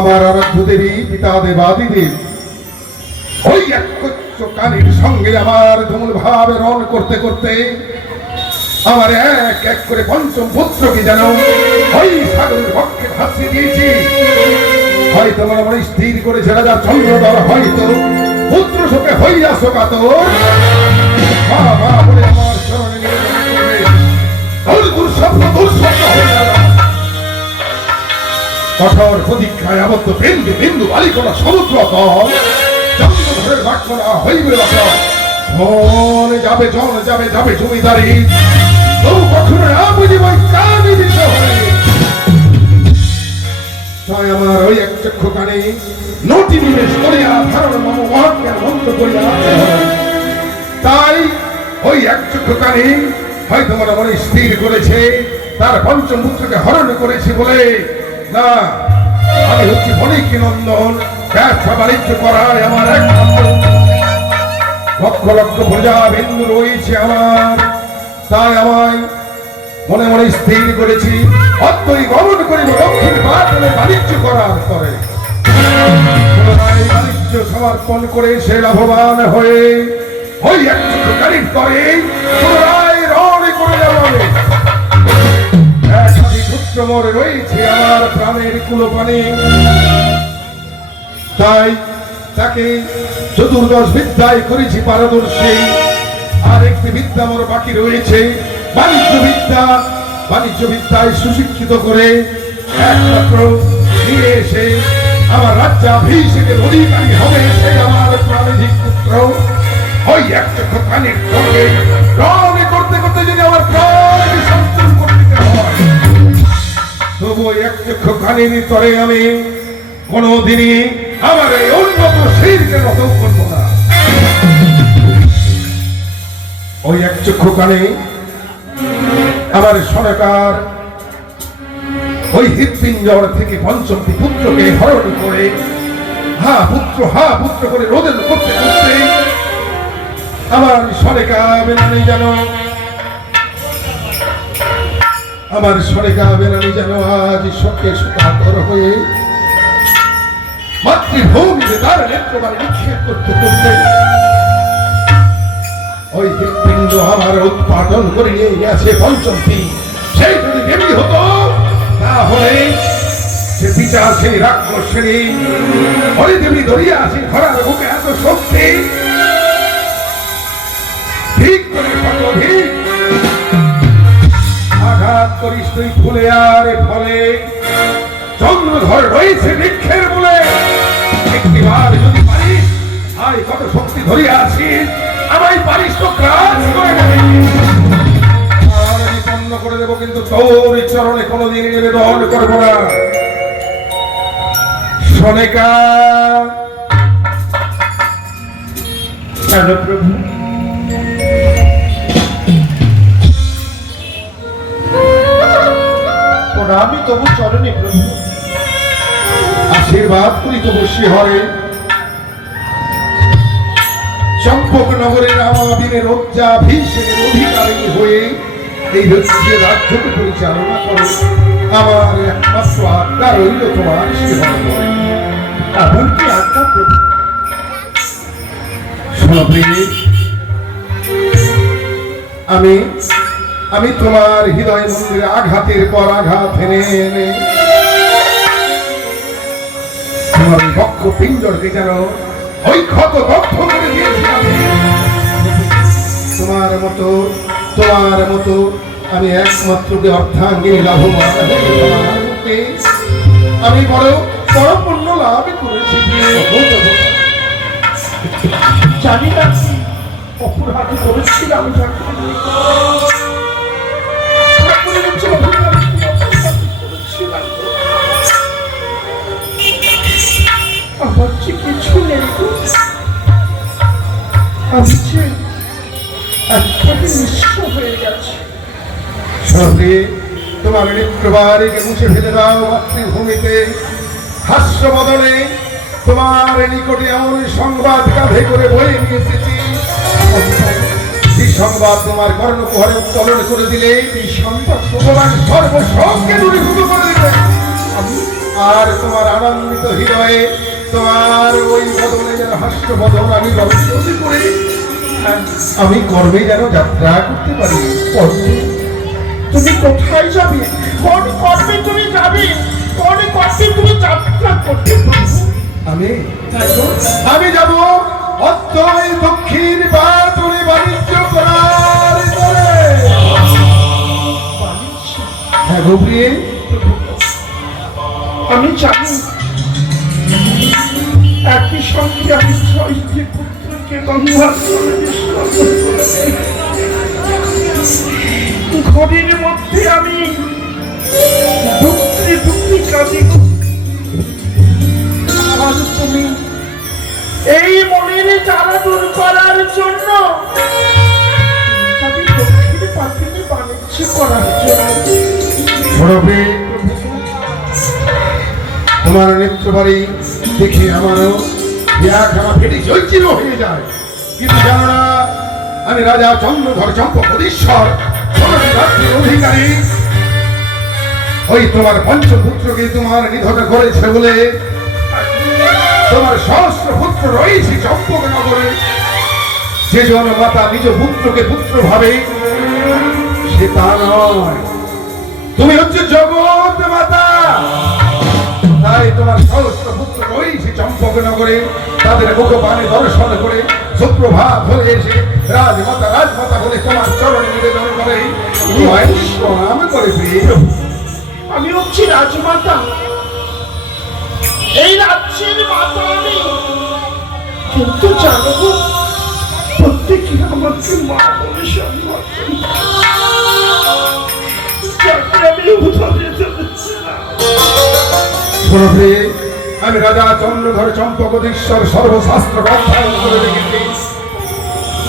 আমার আরাধ্য দেবী পিতা দেবাদিদেব ওই একচ্ছ কানের সঙ্গে আমার ধুমুল ভাবে রণ করতে করতে আমার এক এক করে পঞ্চম পুত্রকে যেন ওই সাগরের পক্ষে ভাসিয়ে দিয়েছি। হয়তো আমার মনে স্থির করেছে রাজা চন্দ্রধর হয়তো পুত্র শোকে হইয়া শোকাতর মা মা বলে আমার শরণে নিবেদন করবে। দুঃস্বপ্ন হয়ে গেল কঠোর প্রতীক্ষায় আবদ্ধ বিন্দু বিন্দু বালিকোনা সমুদ্র তল চন্দ্রধরের বাক্যনা হইবে যাবে জন যাবে যাবে জমিদারি তবু কখনো না বুঝিব কামি দিতে হবে। তাই আমার ওই এক চক্ষু কানে নটি নিবেশ করিয়া ধারণ মম মহাজ্ঞান মন্ত্র করিয়া তাই ওই এক চক্ষু কানে হয়তো মনে মনে স্থির করেছে তার পঞ্চম পুত্রকে হরণ করেছে বলে না আমি হচ্ছি বণিক নন্দন ব্যবসা বাণিজ্য করায় আমার একমাত্র লক্ষ লক্ষ প্রজা বিন্দু রয়েছে আমার। তাই আমায় মনে মনে স্থির করেছি অত্যই গমন করিব দক্ষিণ পাটনে বাণিজ্য করার পরে বাণিজ্য সমর্পণ করে সে লাভবান হয়ে ওই একটু গাড়ির করে পুনরায় রণ করে যাবে। পুত্র মোর রয়েছে আমার প্রাণের কুলপানি তাই তাকে চতুর্দশ বিদ্যায় করেছি পারদর্শী। আর একটি বিদ্যা মোর বাকি রয়েছে বাণিজ্য বিদ্যা। বাণিজ্য বিদ্যায় সুশিক্ষিত করে একমাত্র নিয়ে এসে আমার রাজ্যাভিষেকের অধিকারী হবে সে আমার প্রাণের পুত্র। ওই একটা কানের সঙ্গে রণ করতে করতে যদি আমার প্রাণ বিসর্জন করে দিতে হয় তবু এক চক্ষ কানের তরে আমি কোনদিনই আমার এই উন্নত শরীরকে নত করব না। ওই এক চক্ষু কানে আমার সরকার ওই হৃৎপিঞ্জর থেকে পঞ্চমটি পুত্রকে হরণ করে হা পুত্র করে রোদন করতে করতে আমার সরেকা বেনানি যেন আজ শোকে শোকাতর হয়ে মাতৃভূমিতে তার নেত্রবাণী নিক্ষেপ করতে করতে ওই হৃৎপিণ্ড আমার উৎপাদন করে নিয়ে গেছে পঞ্চমটি। সেই যদি দেবী হতো তাহলে সে পিতা সেই রাক্ষসী হরি দেবী ধরিয়া আছে ঘোড়ার বুকে এত শক্তি ঠিক করে ঠিক আঘাত করিস তুই ফুলে আর ফলে চন্দ্রধর রয়েছে বৃক্ষের বলে একটিবার যদি পারিস আয় কত শক্তি ধরিয়া আছিস আমায় পারিস তো ক্রাস করে দেবে বিপন্ন করে দেবো কিন্তু তোর চরণে কোনোদিন নিবেদন করবো না। সনেকা প্রভু আমি তবু চরণে প্রভু আশীর্বাদ করি তবু শিহরে চম্পক নগরের আমাদের রাজ্যাভিষেকের অধিকারী হয়ে এই রাজ্যকে পরিচালনা করে আমার একমাত্র আজ্ঞা রইল তোমার শিহর করে। এমন কি আজ্ঞা প্রভু? আমি তোমার হৃদয় মন্দিরে আঘাতের পর আঘাত এনে এনে তোমার বক্ষ পিঞ্জরকে যেন ওই ক্ষত দগ্ধ করে দিয়েছি। তোমার মতো আমি একমাত্র অর্থাঙ্গিনী লাভবান আমি বড় পুণ্য লাভ করেছি। জানি না অপরাধ করেছিলাম আমার যে কিছু নেই আমি যে একভাবে নিঃস্ব হয়ে গেছে। তোমার নেত্রবাড়িকে মুছে ফেলে দাও মাতৃভূমিতে হাস্য বদনে তোমার নিকটে এমন সংবাদ কাঁধে করে বয়ে নিয়ে এসেছি যে সংবাদ তোমার কর্ণকুহরে উত্তোলন করে দিলে এই সংবাদ ভগবান সর্বসংকে দূরীভূত করে দিলে। আর তোমার আনন্দিত হৃদয়ে তোমার ওই বদলে যেন হাস্য বদন আমি রবি করে আমি কর্মে যেন যাত্রা করতে পারি। কর্মে? তুমি কোথায় যাবে? কোন কর্মে তুমি যাবে? কোন কর্মে তুমি যাত্রা করতে পারবে? আমি যাব অত্যয় দক্ষিণ বাতুরে বাণিজ্য করার করে। হ্যাঁ গৌরী, আমি জানি একই সঙ্গে আমি ছয়টি পুত্রকে গঙ্গার জলে বিসর্জন করেছি। ঘরের মধ্যে আমি দুঃখে দুঃখী কাঁদি। আর তুমি এই মনের জ্বালা দূর করার জন্য আমি দক্ষিণ পাতিনি বাণিজ্য করার জন্য সরবে তোমার নেত্র বাড়ি দেখে আমারও খানা ফেটে জৈচির হয়ে যায়। কিন্তু জানো না, আমি রাজা চন্দ্রধর চম্পকদীশ্বর রাজ্যের অধিকারী। ওই তোমার পঞ্চপুত্রকে তোমার নিধন করেছে বলে তোমার সহস্র পুত্র রয়েছে চম্পকনগরে। যে জন মাতা নিজ পুত্রকে পুত্র ভাবে সে তা নয়, তুমি হচ্ছে জগৎ মাতা। তাই তোমার সহস্র পুত্র রয়েছে চম্পকনগরে, তাদের মুখপানে দর্শন করে সুপ্রভাত হয়ে এসে রাজমাতা বলে তোমার চরণ নিবেদন করে তোমায় প্রণাম করে। আমি হচ্ছি রাজমাতা, এই রাজ্যের মাতা আমি। কিন্তু জানো প্রত্যেকে আমাকে মা বলে সম্মান করে। যাকে আমি উদাহরণ দিচ্ছি না। আমি রাজা চন্দ্রধর চম্পকদীশ্বর সর্বশাস্ত্র অধ্যয়ন করে রেখেছি।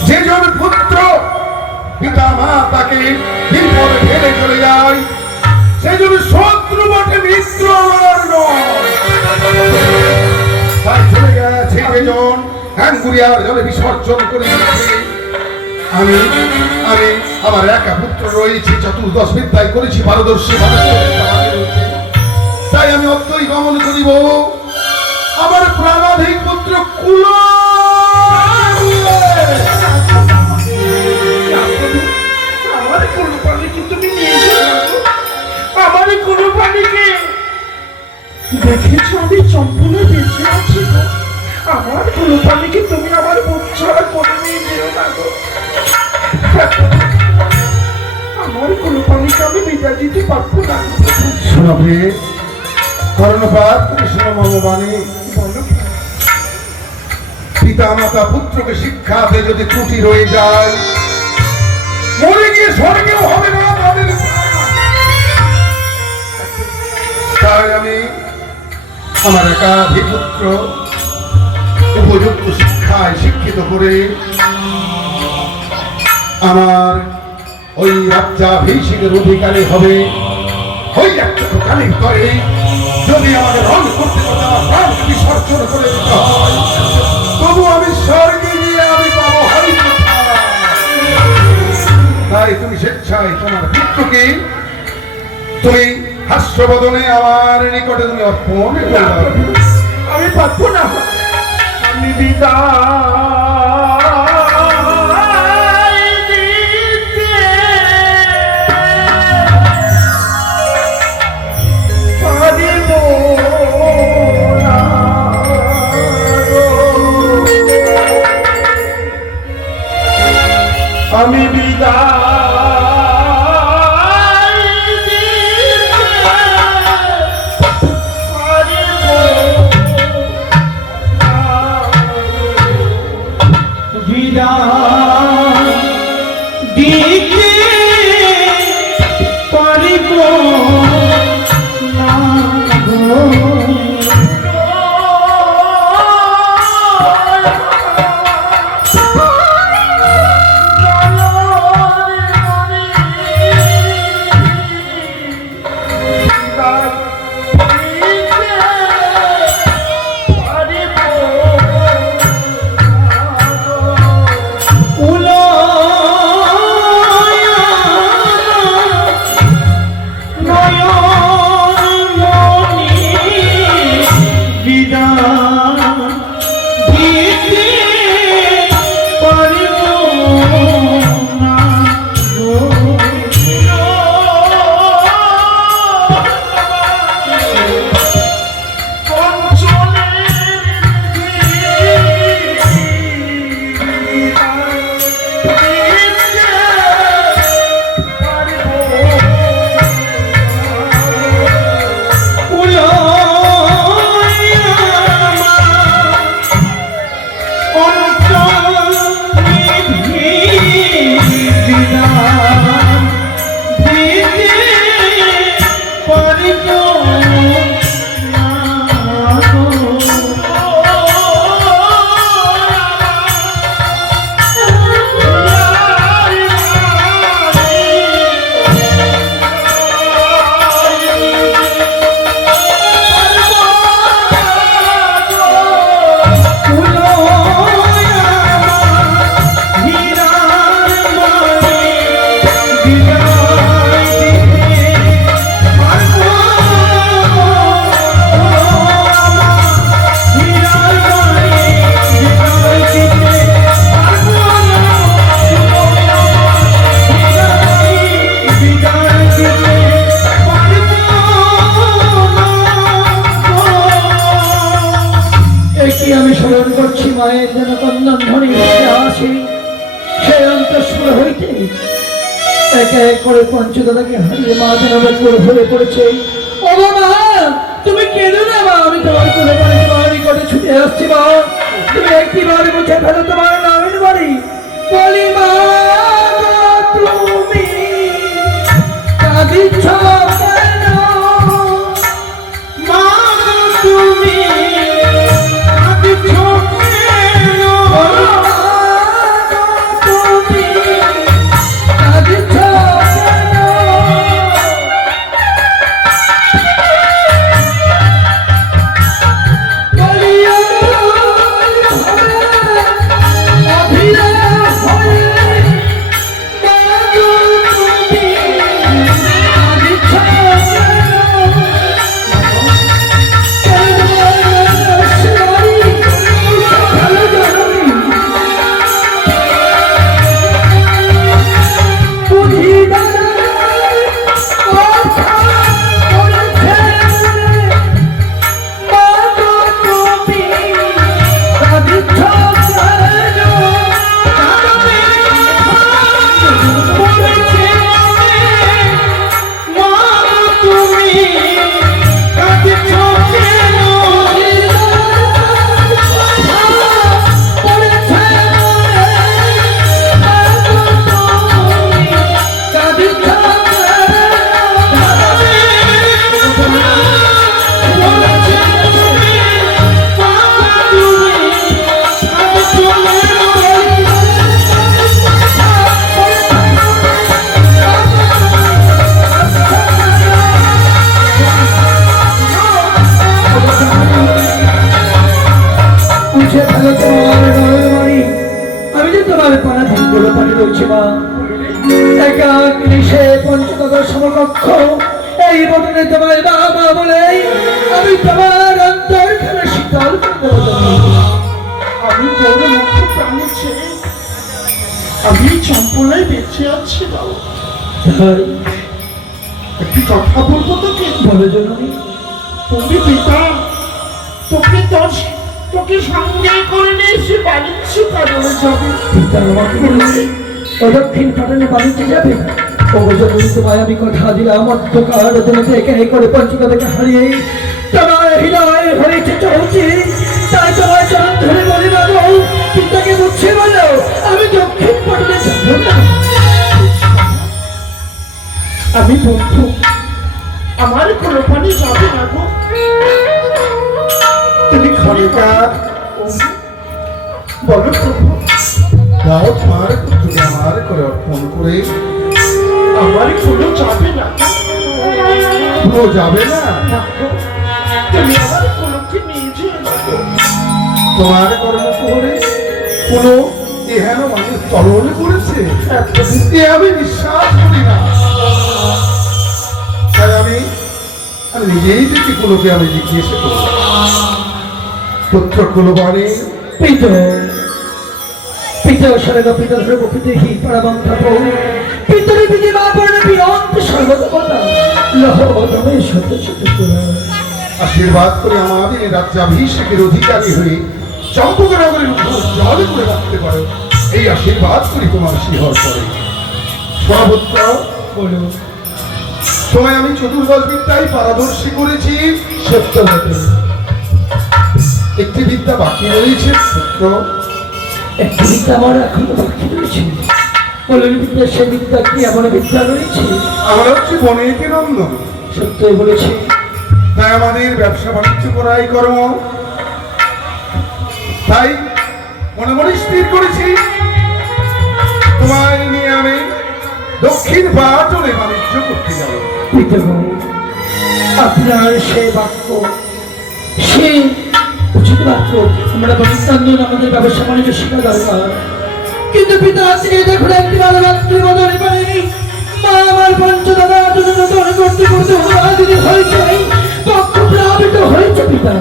যে জন পুত্র পিতা মা তাকে বিপদে ফেলে চলে যায়, সেই জন্য শত্রু বটে, মিত্র আমার নয়। তাই চলে গেছে যে জন গাঙ্গুরিয়ার জলে বিসর্জন করে দিয়েছে। আমি আমি আমার একা পুত্র রয়েছে, চতুর্দশ বিদ্যায় করেছি পারদর্শী। তাই আমি অত্যই গমন করিব আমার প্রাণাধিক পুত্র কুল। আমার কোনো পানিকে তুমি নিয়ে যাও। আমার কোনো পানিকে দেখেছ আমি সম্পূর্ণ বেঁচে আছি গো। আমার কোনো পানিকে তুমি আমার বুচ্ছাড়া করে নিয়ে যেও না গো। আমার কোনো পানিকে আমি বিদায় দিতে পারবো না। শোনাবে কর্ণপাত কৃষ্ণ মমবাণী। পিতা মাতা পুত্রকে শিক্ষাতে যদি ত্রুটি রয়ে যায়, মরে গিয়ে স্বর্গেও হবে না তাদের। তাই আমি আমার একাধিক পুত্র উপযুক্ত শিক্ষায় শিক্ষিত করে আমার ওই রাজ্যাভিষেকের অধিকারী হবে। ওই একটা কালিক করে যদি আমাকে রং করতে প্রাণ বিসর্জন করে দিতে হয়, তবু আমি স্বর্গে গিয়ে আমি পাবো হয়তো। তাই তুমি স্বেচ্ছায় তোমার পুত্রকে তুমি হাস্যবদনে আমার নিকটে তুমি অর্পণ করবে। আমি পারবো না। আমি বিদায় দিতে পারিব না। আমি বিদায় দিতে পারিব না গো। সকল হইতে একে এক করে পঞ্চদাদাকে হারিয়ে মা যেন আমার কোল হয়ে পড়েছে। ও মা, তুমি কেঁদো না মা, আমি তোমার কোলে বাড়ি তোমার নিকটে ছুটে আসছি মা। তুমি একটিবার মুছে ফেলো তোমার নামের বাড়ি। বলি মা গো, তুমি কাঁদিছ কেন? মা গো, তুমি কাঁদিছ কেন? তুমি কাঁদিছ কেন? বলিয়া অভিরা হয়ে মা গো, তুমি কাঁদিছ আমি যে তোমার পানা দিনগুলো পানি রয়েছে মা। একা সে পঞ্চদশ সমকক্ষ এই বদলে তোমার বাবা বলে আমি তোমার অন্তর খেলে শীতল আমি বড় মুখ্য প্রাণী ছেড়ে আমি চম্পলায় বেঁচে আছি বাবা। একটি কথা বলবো তোকে। বলে জননী। তুমি পিতা তোকে সঙ্গে করে নিয়ে সে বাণিজ্য কারণে যাবে। পিতা আমাকে বলছে দক্ষিণ পাটনে বাণিজ্যে যাবে। জননী তোমায় আমি কথা দিলাম অন্ধকার জমিতে একে এক করে পঞ্চদাদাকে হারিয়ে তোমার হৃদয় হয়েছে চলছে। তাই তোমার চরণ ধরে বলি বাবু, পিতাকে বুঝছে বলো আমি দক্ষিণ পাটনে যাব না। আমি বন্ধু, আমার কোনো পানি যাবে না গো। তুমি খনিকা বলো প্রভু, দাও তোমার পুত্রকে আমার করে অর্পণ করে। আমার কোনো যাবে না। ও যাবে না? না গো, তুমি আমার কোনোকে নিয়ে যেও না গো। তোমার কর্ম করে কোন এহেন মানুষ তরল করেছে এ আমি বিশ্বাস করি না। তাই আমি নিজেই দেখি কুলোকে আমি জিজ্ঞেস করি। পুত্র কুলবাণী পিতা পিতা সারেগা পিতা ধরে বকে দেখি পারাবাম থাকো পিতরে পিতে মা পড়ে বিরন্ত সর্বদা লহ দমে সত্য সত্য পুরা। আশীর্বাদ করে আমাদের রাজ্যাভিষেকের অধিকারী হয়ে চম্পকনগরের উপর জল করে রাখতে পারো, এই আশীর্বাদ করি তোমার শিহর করে। সর্বত্র বলো তোমায় আমি চতুর্দশ বিদ্যায় পারদর্শী করেছি। সত্য বটে, একটি বিদ্যা বাকি রয়েছে পুত্র। একটি বিদ্যা আমার এখনো বাকি রয়েছে। বলেন বিদ্যা সে বিদ্যা কি এমন বিদ্যা রয়েছে? আমার হচ্ছে বনেকে নন্দন। সত্যই বলেছি। তাই আমাদের ব্যবসা বাণিজ্য করাই কর্ম। তাই মনে মনে স্থির করেছি তোমায় নিয়ে আমি দক্ষিণ পাটনে বাণিজ্য করতে যাব। পিতাগণ, আপনার সেই বাক্য সে উচিত বাক্য আমরা বনিস্তান্দন আমাদের ব্যবসা বাণিজ্য শিখা দরকার। কিন্তু পিতা আজকে দেখুন একটি রাত্রি বদলে পারেনি মা আমার পঞ্চদাদা করতে করতে দিদি হয়েছে পক্ষ প্লাবিত হয়েছে পিতা।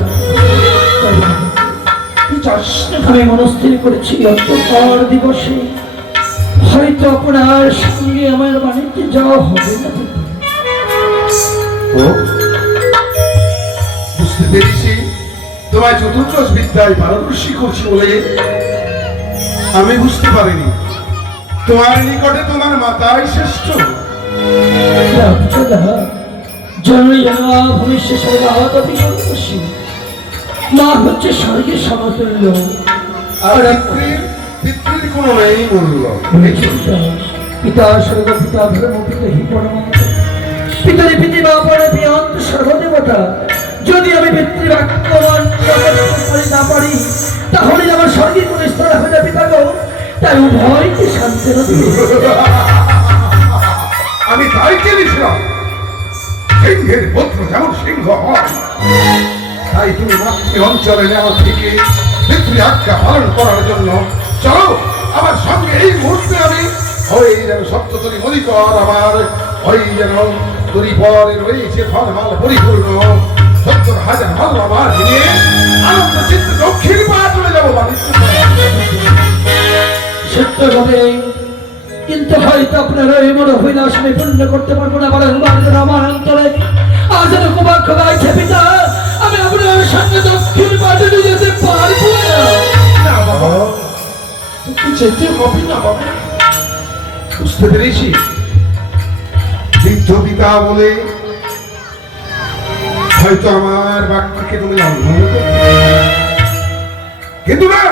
আমি মনস্থির করেছি অন্তঃকর দিবসে হয়তো আপনার সঙ্গে আমার বাণিজ্যে যাওয়া হবে না। ও বুঝতে পেরেছি তোমায় চতুর্দশ বিদ্যায় পারদর্শী করছি বলে আমি বুঝতে পারিনি তোমার নিকটে তোমার মাতাই শ্রেষ্ঠ। জননী জনমা ভবিষ্যৎ সর্বাহতপি সর্বস্বী। মা হচ্ছে স্বর্গের সমতুল্য। আর পিতৃর কোনো নেই মূল্য। পিতা স্বর্গ পিতা ধর্ম পিতা হি পরমাত্ম। পিতারে পিতা মা পরে পিয়ন্ত সর্বদেবতা। যদি আমি পিতৃবাক্য করে না পারি তাহলে আমার স্বর্গে কোন স্তর হবে না পিতা গো। তাই উভয়কে শান্তির দিবে। আমি তাই চেয়েছিলাম সিংহের পুত্র যেমন সিংহ হয়, তাই তুমি মাতৃ অঞ্চলে নেওয়া থেকে পিতৃ আজ্ঞা পালন করার জন্য চলো আমার সঙ্গে। এই মুহূর্তে আমি ওই যেন সপ্ততরী মদিকর আমার ওই যেন তরি পরে রয়েছে ফলমাল পরিপূর্ণ ৭০,০০০ মাল আমার নিয়ে আনন্দ চিত্তে দক্ষিণ পাড়া চলে যাবো বাণিজ্য। সত্য হবে, কিন্তু হয়তো আপনারা এই মনে হইলাস আমি পূর্ণ করতে পারবো না। আমার অন্তরে আজ কুবাক্ষ গাইছে পিতা, আমি আপনার সঙ্গে দক্ষিণ পাটনে যেতে পারবো না। না বাবা, তুমি যেতে হবে না বাবা। বুঝতে পেরেছি বৃদ্ধ পিতা বলে হয়তো আমার বাক্যকে তুমি লঙ্ঘন করবে, কিন্তু না,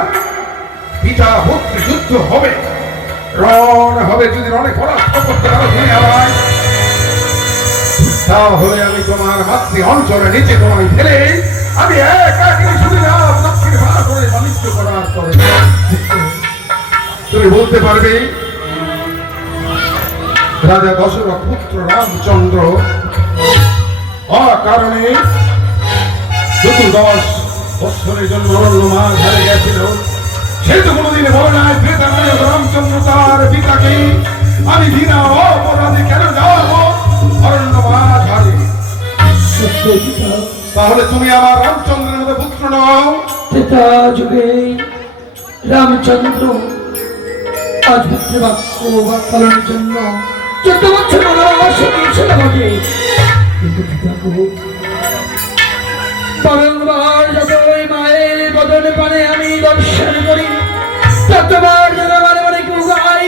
পিতা পুত্র যুদ্ধ হবে, রণ হবে। যদি রণে পরাস্ত করতে পারো তুমি আমায়, তাহলে আমি তোমার মাতৃ অঞ্চলে নিচে তোমায় ফেলে আমি একাকি শুনে যাব দক্ষিণ ভাড়া করে বাণিজ্য করার পরে। তুমি বলতে পারবে রাজা দশরথ পুত্র রামচন্দ্র অকারণে ১৪ বৎসরের জন্য অরণ্য মাছ হারে গেছিল, সে তো কোনোদিন বলে নাই পিতা নায়ক রামচন্দ্র তার পিতাকে আমি বিনা অপরাধে কেন যাবো অরণ্য মাছ হারে। তাহলে তুমি আমার রামচন্দ্রের মতো পুত্র নও। পিতা যুগে রামচন্দ্র আজ পিতৃবাক্য পালনের জন্য ১৪ বছর বনবাস গিয়েছিল বটে, কিন্তু পিতা বারংবার যত ওই মায়ের বদন পানে আমি দর্শন করি, ততবার যেন মানে মানে কেউ গাই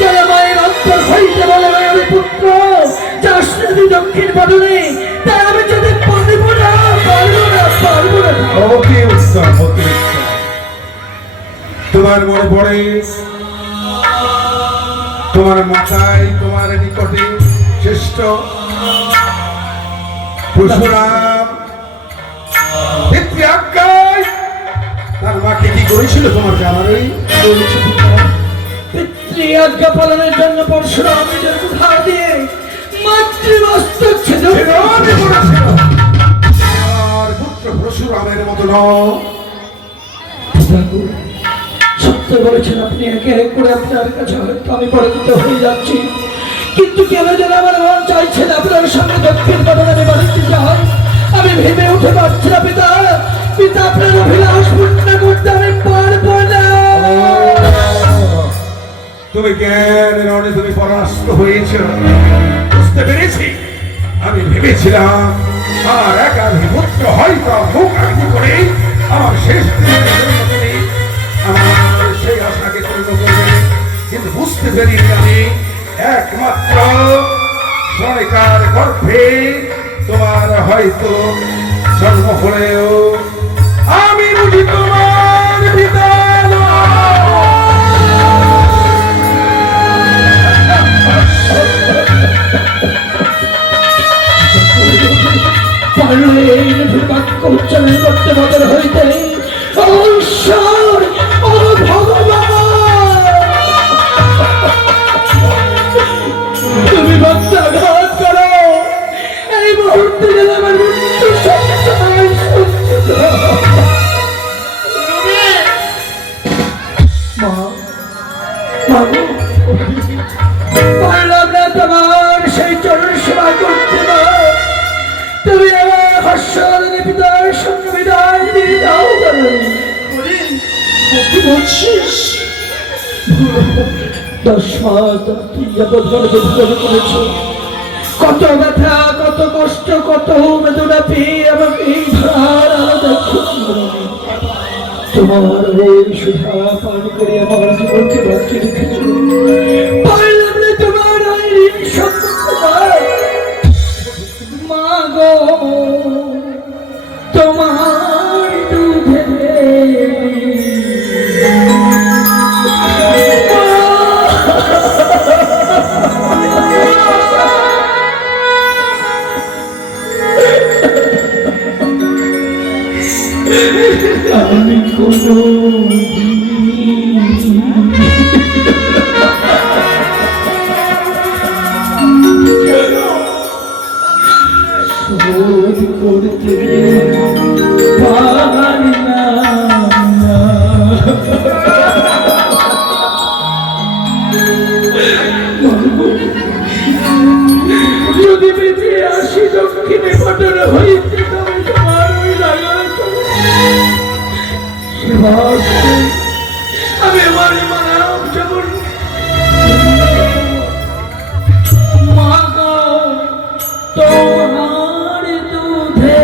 যেন মায়ের অন্তর হইতে বলে আমি পুত্র যাস নদী দক্ষিণ বদনে, তাই আমি যেতে পারবো না, পারবো না, পারবো না। অতি উত্তম, অতি উত্তম। তোমার মনে পড়ে তোমার মাথায় তোমার নিকটে শ্রেষ্ঠ পরশুরাম পিতৃ আজ্ঞায় তার মাকে কি করেছিল তোমার জানা নেই? পিতৃ আজ্ঞা পালনের জন্য পরশুরাম নিজের উদ্ধার দিয়ে মাতৃমস্তক ছেদন করেছিল। আর পুত্র পরশুরামের মতো সত্য বলেছেন আপনি, একে এক করে আপনার কাছে হয়তো আমি পরিচিত হয়ে যাচ্ছি, কিন্তু কেন যেন আমার মন চাইছে না আপনার সঙ্গে দক্ষিণ বদনে বাড়িতে যাই। আমি ভেবে উঠে পারছি না পিতা, পিতা আপনার অভিলাষ পূর্ণ করতে আমি পারবো না। তুমি জ্ঞানের রণে তুমি পরাস্ত হয়েছ, বুঝতে পেরেছি। আমি ভেবেছিলাম আমার একাধিক পুত্র হয়তো মুখ আগ্নি করে আমার শেষ আমার সেই আশাকে পূর্ণ করবে, কিন্তু বুঝতে পেরেছি আমি একমাত্র সরকার গর্ভে তোমার হয়তো জন্ম হলেও আমি বুঝি তোমার পিতা বাক্য উচ্চারণ করতে বদল হইতে ঈশ্বর ও ভগবান তুমি ভক্তাঘাত করো, এই মুহূর্তে যেন আমার মৃত্যু পারলাম না তোমার সেই চরণ সেবা করতে না। তুমি আমার হাস্যরণে পিতার সঙ্গে বিদায় দিয়ে দাও। কি বলছিস? 10 মাস করেছ, কত ব্যথা, কত কষ্ট, কত বেদনা পেয়ে এবং এই ধরার আলাদা তোমার ওই সুধা পান করে আমার জীবনকে বাঁচিয়ে রেখেছ। কোনো শোধ করতে পারি না। যদি বেঁচে আসি দক্ষিণে পাটন হইতে তবে তোমার ওই রাগাটা আমি আমার মানাম যেমন মাগো তোমার দুধে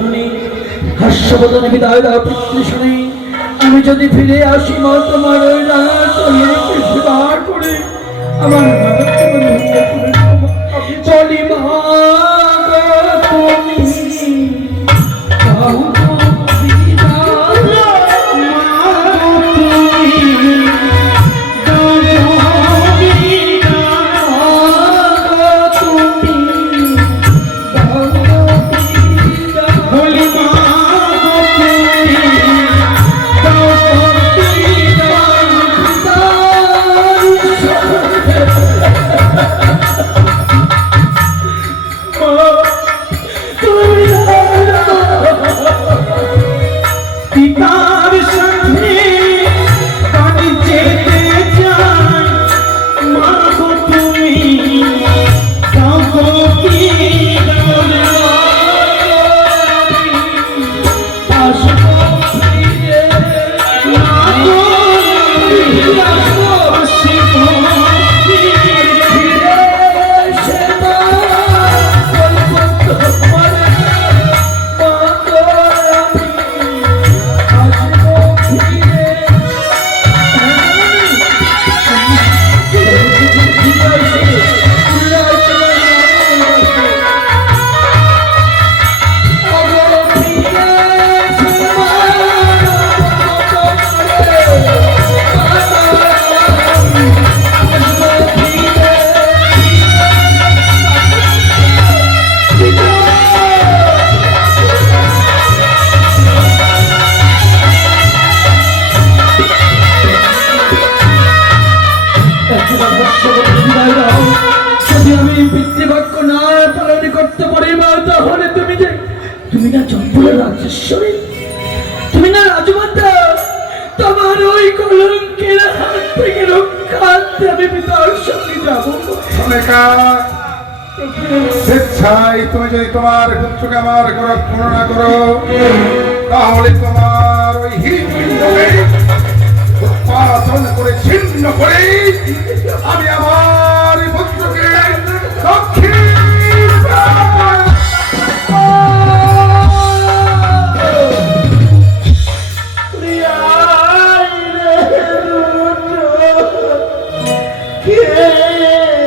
আমি হাস্যবদনে বিদায় দাও পিতৃষ্ণে। আমি যদি ফিরে আসি মা তোমার ওই রাঙা শরীরকে সেবা করে আমার চলি মা তুমি তুমি না চম্পলের রাজেশ্বরী, তুমি না রাজমাতা, তোমার ওই কলঙ্কের হাত থেকে রক্ষার্থে আমি পিতার সঙ্গে যাবো। সনেকা, স্বেচ্ছায় তুমি যদি তোমার পুত্রকে আমার পূর্ণ না করো, তাহলে তোমার ওই হৃদপিণ্ডকে উৎপাদন করে ছিন্ন করে আমি আমার পুত্রকে দক্ষিণ কে